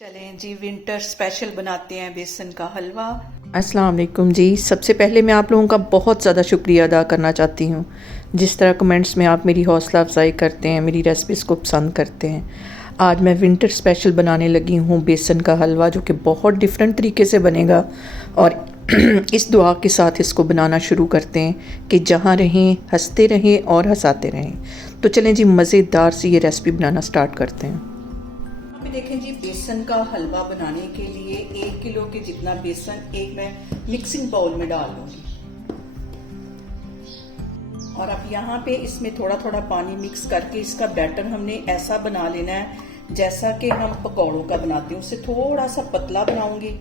चलें जी, winter special बनाते हैं बेसन का हलवा। अस्सलाम वालेकुम जी। सबसे पहले मैं आप लोगों का बहुत ज़्यादा शुक्रिया अदा करना चाहती हूँ। जिस तरह कमेंट्स में आप मेरी हौसला अफजाई करते हैं, मेरी रेसिपीज़ को पसंद करते हैं। आज मैं विंटर स्पेशल बनाने लगी हूँ बेसन का हलवा, जो कि बहुत डिफरेंट तरीके से बनेगा। और इस दुआ के साथ इसको बनाना शुरू करते हैं कि जहाँ रहें हंसते रहें और हंसाते रहें। तो चलें जी, मज़ेदार सी ये रेसिपी बनाना स्टार्ट करते हैं। यहाँ पे देखें जी, बेसन का हलवा बनाने के लिए 1 किलो के जितना बेसन एक मैं मिक्सिंग बाउल में डाल लूंगी। और अब यहाँ पे इसमें थोड़ा थोड़ा पानी मिक्स करके इसका बैटर हमने ऐसा बना लेना है जैसा कि हम पकौड़ों का बनाते हैं, उससे थोड़ा सा पतला बनाऊंगी।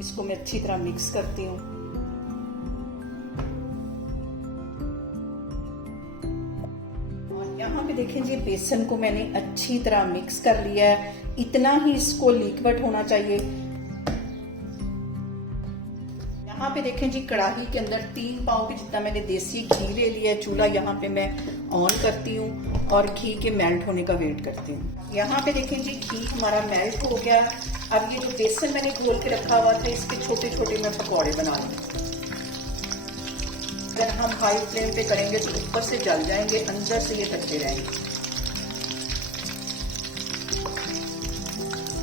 इसको मैं अच्छी तरह मिक्स करती हूँ। यहाँ पे देखें जी, बेसन को मैंने अच्छी तरह मिक्स कर लिया है। इतना ही इसको लिक्विड होना चाहिए। यहाँ पे देखें जी, कढ़ाई के अंदर 3 पाव के जितना मैंने देसी घी ले लिया है। चूल्हा यहाँ पे मैं ऑन करती हूँ और घी के मेल्ट होने का वेट करती हूँ। यहाँ पे देखें जी, घी हमारा मेल्ट हो गया। अब ये जो बेसन मैंने घोल के रखा हुआ था, इसके छोटे छोटे मैं पकौड़े बना लूंगी। अगर हम हाई फ्लेम पे करेंगे तो ऊपर से जल जाएंगे, अंदर से ये कच्चे रहेंगे।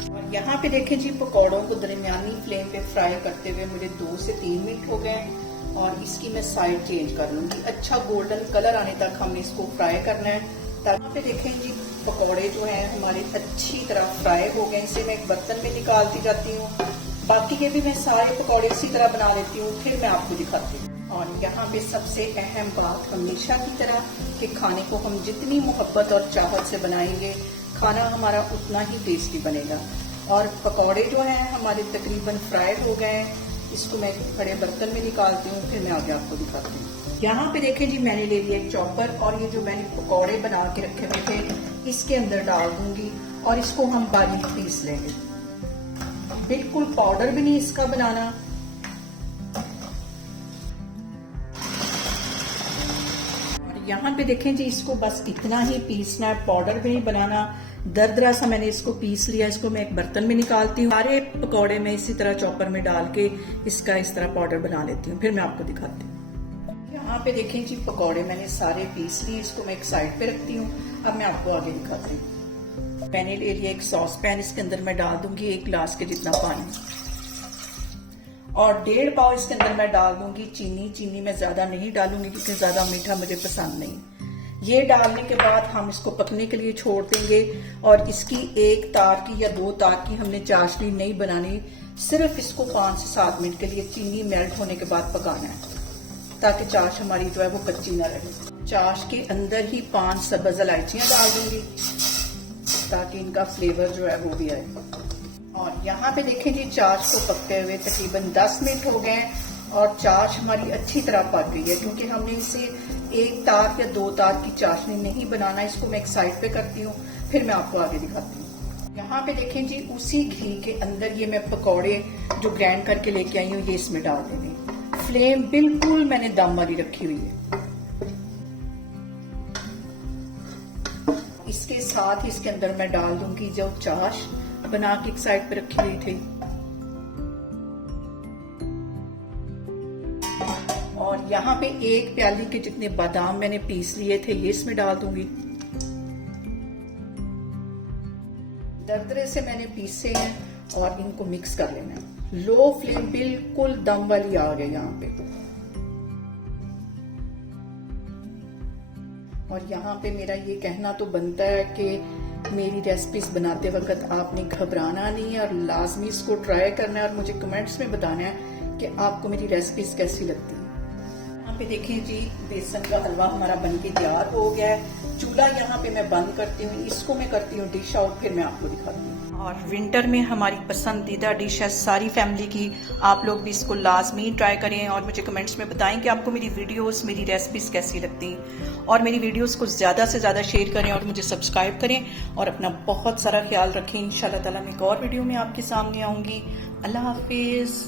और यहाँ पे देखें जी, पकौड़ों को दरमियानी फ्लेम पे फ्राई करते हुए मुझे 2 से 3 मिनट हो गए। और इसकी मैं साइड चेंज कर लूंगी। अच्छा गोल्डन कलर आने तक हमने इसको फ्राई करना है। यहाँ पे देखें जी, पकौड़े जो हैं हमारे अच्छी तरह फ्राई हो गए। इसे मैं एक बर्तन में निकालती जाती हूँ। बाकी के भी मैं सारे पकौड़े इसी तरह बना लेती हूँ, फिर मैं आपको दिखाती हूँ। और यहाँ पे सबसे अहम बात, हमेशा की तरह, कि खाने को हम जितनी मोहब्बत और चाहत से बनाएंगे, खाना हमारा उतना ही टेस्टी बनेगा। और पकौड़े जो हैं हमारे तकरीबन फ्राइड हो गए। इसको मैं बड़े बर्तन में निकालती हूँ, फिर मैं आगे आपको दिखाती हूँ। यहाँ पे देखें जी, मैंने ले लिया एक चॉपर और ये जो मैंने पकौड़े बना के रखे हुए थे इसके अंदर डाल दूंगी और इसको हम बारीक पीस लेंगे। बिल्कुल पाउडर भी नहीं इसका बनाना। यहाँ पे देखें जी, इसको बस इतना ही पीसना है, पाउडर भी नहीं बनाना। दरदरा सा मैंने इसको पीस लिया। इसको मैं एक बर्तन में निकालती हूँ। सारे पकौड़े में इसी तरह चॉपर में डाल के इसका इस तरह पाउडर बना लेती हूँ, फिर मैं आपको दिखाती हूँ। यहाँ पे देखें जी, पकौड़े मैंने सारे पीस लिए। इसको मैं एक साइड पे रखती हूँ। अब मैं आपको आगे दिखाती हूँ। मैंने ले लिया एक सॉस पैन। इसके अंदर मैं डाल दूंगी 1 गिलास के जितना पानी और 1.5 पाव इसके अंदर मैं डाल दूंगी चीनी। चीनी मैं ज्यादा नहीं डालूंगी क्योंकि ज्यादा मीठा मुझे पसंद नहीं। ये डालने के बाद हम इसको पकने के लिए छोड़ देंगे। और इसकी 1 तार की या 2 तार की हमने चाशनी नहीं बनानी। सिर्फ इसको 5 से 7 मिनट के लिए चीनी मेल्ट होने के बाद पकाना है, ताकि चाश हमारी जो है वो कच्ची ना रहे। चाश के अंदर ही 5 सब्ज इलायचियां डाल दूंगी ताकि इनका फ्लेवर जो है वो भी आए। और यहाँ पे देखें जी, चाश को पकते हुए तकरीबन 10 मिनट हो गए और चाश हमारी अच्छी तरह पक गई है। क्योंकि हमने इसे 1 तार या 2 तार की चाशनी नहीं बनाना। इसको मैं एक साइड पे करती हूँ, फिर मैं आपको आगे दिखाती हूँ। यहाँ पे देखें जी, उसी घी के अंदर ये मैं पकौड़े जो ग्राइंड करके लेके आई हूँ ये इसमें डाल देंगे। फ्लेम बिल्कुल मैंने दम वाली रखी हुई है। इसके साथ ही इसके अंदर मैं डाल दूंगी जो चाश बना के एक साइड पे रखी हुई थी। और यहाँ पे 1 प्याली के जितने बादाम मैंने पीस लिए थे ये इसमें डाल दूंगी। दरदरे से मैंने पीसे हैं और इनको मिक्स कर लेना है। लो फ्लेम, बिल्कुल दम वाली आ गई यहाँ पे। और यहाँ पे मेरा ये कहना तो बनता है कि मेरी रेसिपीज बनाते वक्त आपने घबराना नहीं है और लाजमी इसको ट्राई करना है और मुझे कमेंट्स में बताना है कि आपको मेरी रेसिपीज कैसी लगती है। यहाँ पे देखें जी, बेसन का हलवा हमारा बनके तैयार हो गया है। चूल्हा यहाँ पे मैं बंद करती हूँ। इसको मैं करती हूँ डिश आउट, फिर मैं आपको दिखाती हूँ। और विंटर में हमारी पसंदीदा डिश है सारी फैमिली की। आप लोग भी इसको लाजमी ट्राई करें और मुझे कमेंट्स में बताएं कि आपको मेरी वीडियोस, मेरी रेसिपीज कैसी लगती। और मेरी वीडियोस को ज़्यादा से ज़्यादा शेयर करें और मुझे सब्सक्राइब करें और अपना बहुत सारा ख्याल रखें। इंशाल्लाह ताला मैं एक और वीडियो में आपके सामने आऊँगी। अल्लाह हाफिज़।